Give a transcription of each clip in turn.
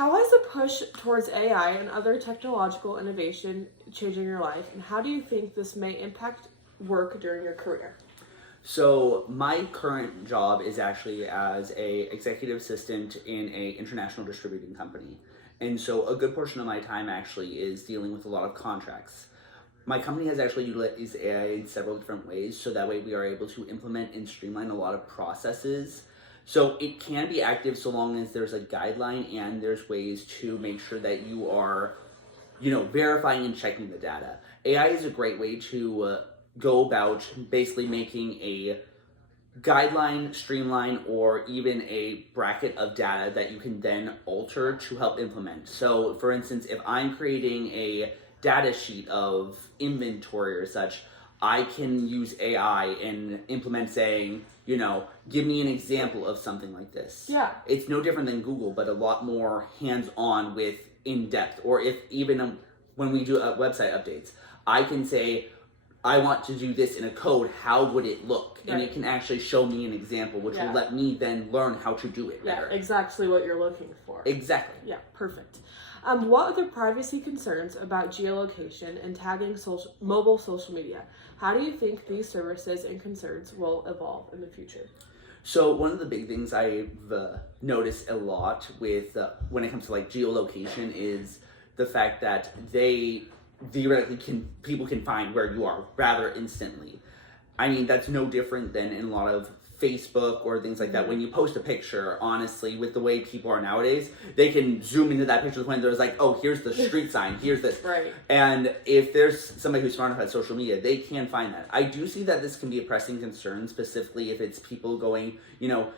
How has the push towards AI and other technological innovation changing your life, and how do you think this may impact work during your career? So my current job is actually as a executive assistant in a international distributing company. And so a good portion of my time actually is dealing with a lot of contracts. My company has actually utilized AI in several different ways, so that way we are able to implement and streamline a lot of processes. So it can be active so long as there's a guideline and there's ways to make sure that you are, verifying and checking the data. AI is a great way to go about basically making a guideline, streamline, or even a bracket of data that you can then alter to help implement. So, for instance, if I'm creating a data sheet of inventory or such, I can use AI and implement saying, give me an example of something like this. Yeah. It's no different than Google, but a lot more hands-on with in-depth. Or if even when we do website updates, I can say, I want to do this in a code, how would it look? Right. And it can actually show me an example, which will let me then learn how to do it better. Yeah, exactly what you're looking for. Exactly. Yeah, perfect. What are the privacy concerns about geolocation and tagging mobile social media? How do you think these services and concerns will evolve in the future? So one of the big things I've noticed a lot with when it comes to geolocation is the fact that they theoretically people can find where you are rather instantly. I mean, that's no different than in a lot of Facebook or things like that. When you post a picture, honestly, with the way people are nowadays, they can zoom into that picture when there's here's the street sign, here's this. Right. And if there's somebody who's smart enough at social media, they can find that. I do see that this can be a pressing concern, specifically if it's people going,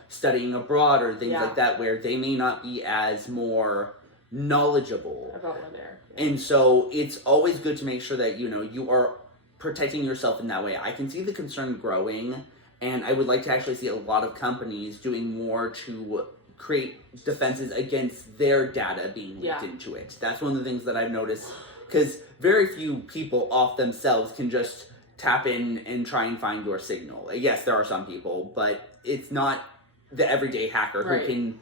studying abroad or things like that, where they may not be as more knowledgeable about where they're. And so it's always good to make sure that, you are protecting yourself in that way. I can see the concern growing, and I would like to actually see a lot of companies doing more to create defenses against their data being leaked into it. That's one of the things that I've noticed, because very few people off themselves can just tap in and try and find your signal. Yes, there are some people, but it's not the everyday hacker who can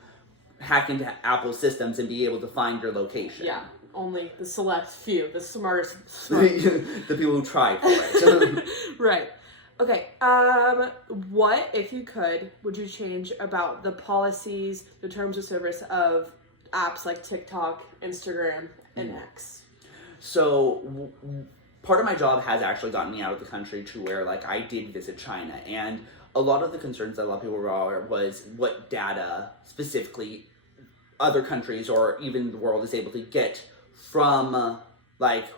hack into Apple systems and be able to find your location. Yeah. Only the select few, the smartest. The people who try for it. Right. Okay. What, if you could, would you change about the policies, the terms of service of apps like TikTok, Instagram, and X? So part of my job has actually gotten me out of the country to where I did visit China, and a lot of the concerns that a lot of people were was what data specifically other countries or even the world is able to get from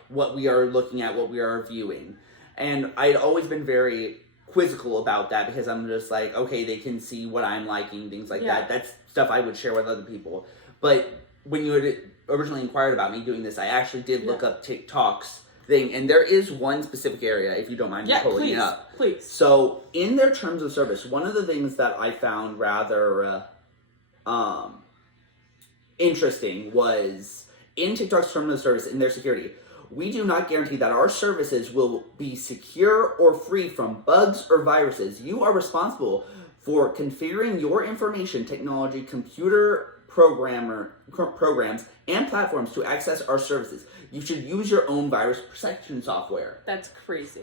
what we are looking at, what we are viewing. And I'd always been very quizzical about that, because I'm just okay, they can see what I'm liking, things like that. That's stuff I would share with other people. But when you had originally inquired about me doing this, I actually did look up TikTok's thing, and there is one specific area, if you don't mind me pulling it up. Please. So in their terms of service, one of the things that I found rather interesting was in TikTok's terms of service, in their security, we do not guarantee that our services will be secure or free from bugs or viruses. You are responsible for configuring your information technology, computer programs, and platforms to access our services. You should use your own virus protection software. That's crazy.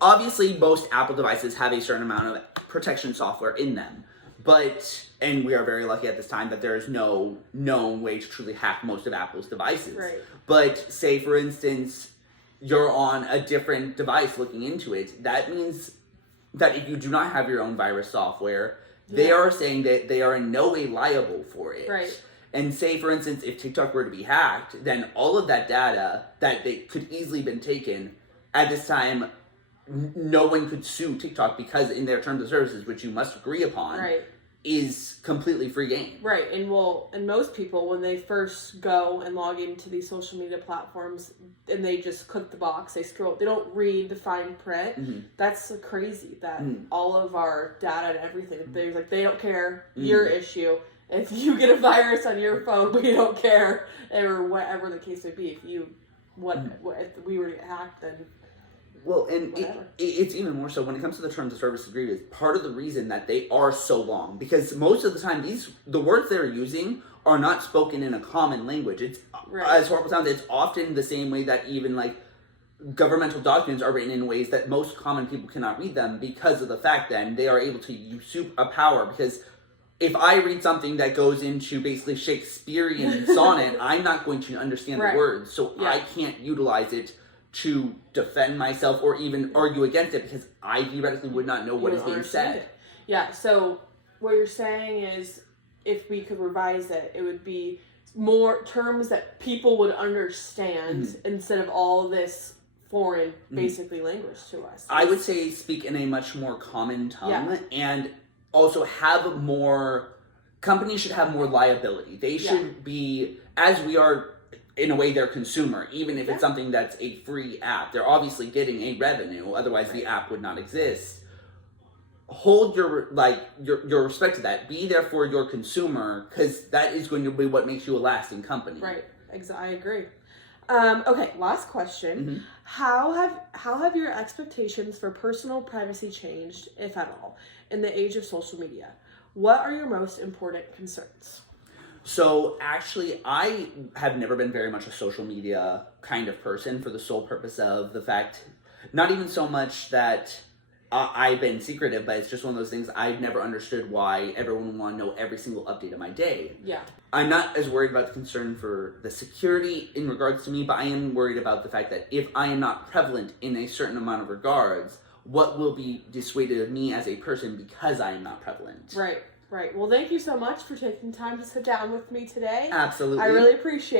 Obviously most Apple devices have a certain amount of protection software in them. And we are very lucky at this time that there is no known way to truly hack most of Apple's devices. Right. But say, for instance, you're on a different device looking into it, that means that if you do not have your own virus software, they are saying that they are in no way liable for it. Right. And say, for instance, if TikTok were to be hacked, then all of that data that they could easily been taken, at this time, no one could sue TikTok, because in their terms of services, which you must agree upon, is completely free game. Right. And most people, when they first go and log into these social media platforms and they just click the box, they scroll, they don't read the fine print. Mm-hmm. That's crazy that all of our data and everything, they don't care, your issue. If you get a virus on your phone, we don't care, or whatever the case may be. If we were to get hacked, then Well, and whatever. it's even more so when it comes to the terms of service agreements. Part of the reason that they are so long, because most of the time the words they're using are not spoken in a common language. It's as horrible sounds. It's often the same way that even like governmental documents are written in ways that most common people cannot read them, because of the fact that they are able to usurp a power. Because if I read something that goes into basically Shakespearean sonnet, I'm not going to understand the words, so I can't utilize it to defend myself or even argue against it, because I theoretically would not know what is being said. Yeah, so what you're saying is, if we could revise it, it would be more terms that people would understand instead of all this foreign, basically, language to us. I would say speak in a much more common tongue, and also have more, companies should have more liability. They should be, as we are, in a way, their consumer, even if it's something that's a free app. They're obviously getting a revenue, otherwise the app would not exist. Hold your respect to that. Be there for your consumer, because that is going to be what makes you a lasting company. Right. I agree. Okay, last question. How have your expectations for personal privacy changed, if at all, in the age of social media? What are your most important concerns? So actually, I have never been very much a social media kind of person, for the sole purpose of the fact, not even so much that I've been secretive, but it's just one of those things I've never understood why everyone would want to know every single update of my day. Yeah. I'm not as worried about the concern for the security in regards to me, but I am worried about the fact that if I am not prevalent in a certain amount of regards, what will be dissuaded of me as a person because I am not prevalent. Right. Well, thank you so much for taking time to sit down with me today. Absolutely. I really appreciate it.